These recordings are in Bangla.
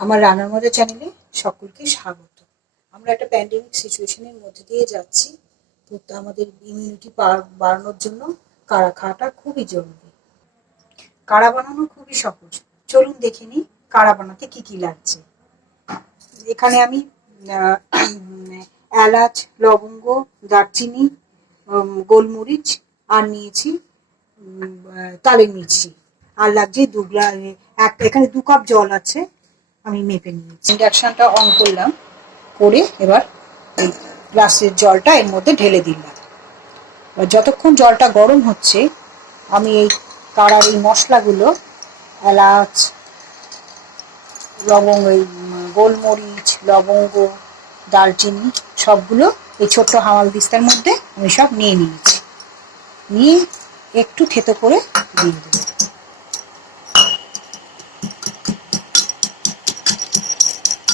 আমার রান্নার মজা চ্যানেলে সকলকে স্বাগত। আমরা একটা প্যান্ডেমিক সিচুয়েশনের মধ্যে দিয়ে যাচ্ছি, তো আমাদের ইমিউনিটি বাড়ানোর জন্য কাড়া খাওয়াটা খুবই জরুরি। কাড়া বানানো খুবই সহজ, চলুন দেখে নিই কাড়া বানাতে কি কি লাগছে। এখানে আমি এলাচ, লবঙ্গ, দারচিনি, গোলমরিচ আর নিয়েছি তালের মিছরি, আর লাগছে এখানে 2 কাপ জল আছে, আমি মেপে নিয়েছি। ইন্ডাকশনটা অন করলাম, করে এবার এই গ্লাসের জলটা এর মধ্যে ঢেলে দিলাম। এবার যতক্ষণ জলটা গরম হচ্ছে আমি এই কাড়ার এই মশলাগুলো, এলাচ, লবঙ্গ, গোলমরিচ, লবঙ্গ, দারচিনি সবগুলো এই ছোট্ট হামাল দিস্তার মধ্যে আমি সব নিয়ে নিয়েছি। নিয়ে একটু থেতো করে দিয়ে দেবো,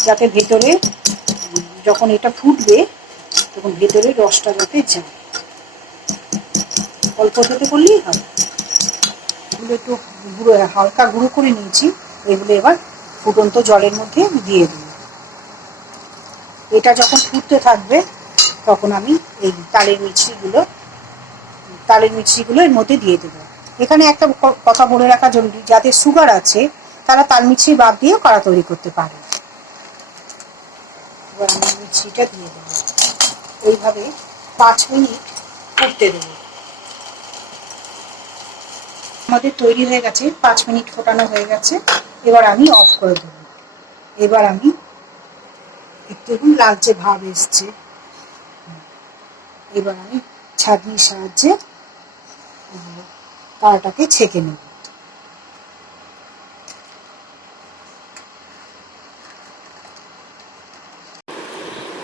যাতে ভেতরে যখন এটা ফুটবে তখন ভেতরে রসটা যাতে যায়। অল্প থেতো করলেই হয়। এগুলো একটু হালকা গুঁড়ো করে নিয়েছি, এগুলো এবার ফুটন্ত জলের মধ্যে দিয়ে দেবো। এটা যখন ফুটতে থাকবে তখন আমি এই তালের মিছরিগুলো এর মধ্যে দিয়ে দেবো। এখানে একটা কথা বলে রাখা জরুরি, যাদের সুগার আছে তারা তাল মিছরি বাদ দিয়েও কাড়া তৈরি করতে পারে। এবার আমি মিছরিটা দিয়ে দেবো, এইভাবে 5 মিনিট ফুটতে দেবো। আমাদের তৈরি হয়ে গেছে, 5 মিনিট ফোটানো হয়ে গেছে। এবার আমি অফ করে দেবো। এবার আমি একটু লালচে ভাব এসছে, এবার আমি ছাঁকনির সাহায্যে কাড়াটাকে ছেঁকে নেব।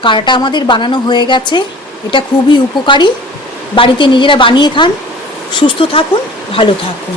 কাড়াটা আমাদের বানানো হয়ে গেছে। এটা খুবই উপকারী, বাড়িতে নিজেরা বানিয়ে খান। সুস্থ থাকুন, ভালো থাকুন।